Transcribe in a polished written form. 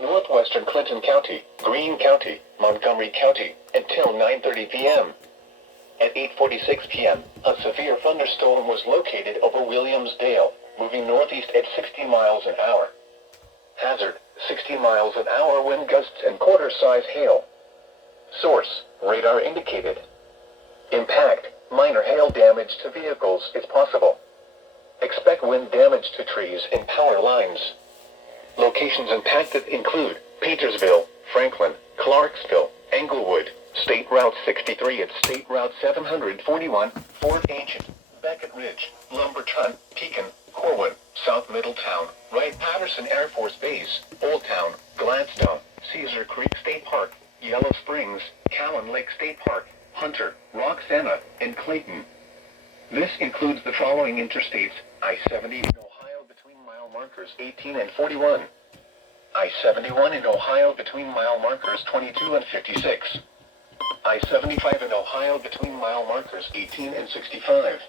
Northwestern Clinton County, Greene County, Montgomery County, until 9:30 p.m. At 8:46 p.m., a severe thunderstorm was located over Williamsdale, moving northeast at 60 miles an hour. Hazard, 60 miles an hour wind gusts and quarter-size hail. Source, radar indicated. Impact, minor hail damage to vehicles is possible. Expect wind damage to trees and power lines. Locations impacted include Petersville, Franklin, Clarksville, Englewood, State Route 63 and State Route 741, Fort Ancient, Beckett Ridge, Lumberton, Pekin, Corwin, South Middletown, Wright-Patterson Air Force Base, Old Town, Gladstone, Cedar Creek State Park, Yellow Springs, Cowan Lake State Park, Hunter, Roxana, and Clayton. This includes the following interstates: I-70 in Ohio between mile markers 18 and 41. I-71 in Ohio between mile markers 22 and 56. I-75 in Ohio between mile markers 18 and 65.